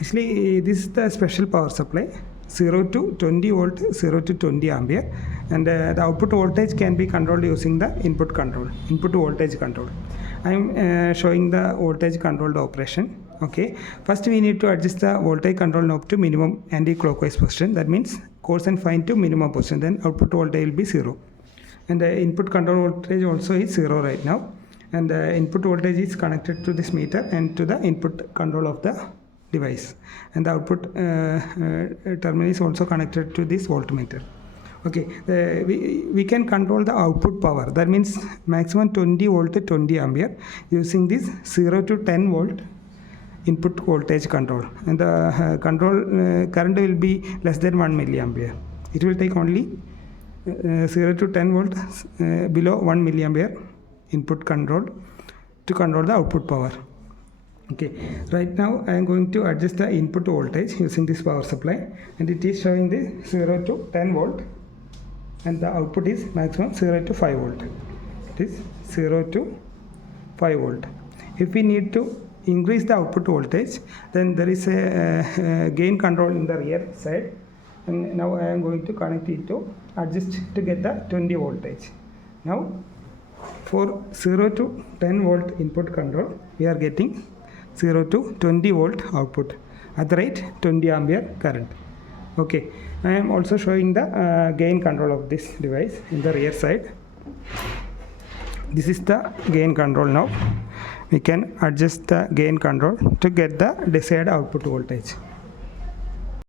Actually, this is the special power supply, 0 to 20 volt, 0 to 20 ampere, and the output voltage can be controlled using the input voltage control. I am showing the voltage controlled operation. Okay, first we need to adjust the voltage control knob to minimum anti-clockwise position. That means coarse and fine to minimum position. Then output voltage will be 0, and the input control voltage also is 0 right now. And the input voltage is connected to this meter and to the input control of the device, and the output terminal is also connected to this voltmeter. Okay, we can control the output power. That means maximum 20 volt to 20 ampere using this 0 to 10 volt input voltage control, and the control current will be less than 1 milliampere. It will take only 0 to 10 volt below 1 milliampere input control to control the output power. Okay, right now I am going to adjust the input voltage using this power supply, and it is showing the 0 to 10 volt, and the output is maximum 0 to 5 volt. It is 0 to 5 volt. If we need to increase the output voltage, then there is a gain control in the rear side, and now I am going to connect it to adjust to get the 20 voltage. Now for 0 to 10 volt input control, we are getting 0 to 20 volt output at the rate 20 ampere current. Okay, I am also showing the gain control of this device in the rear side. This is the gain control. Now we can adjust the gain control to get the desired output voltage.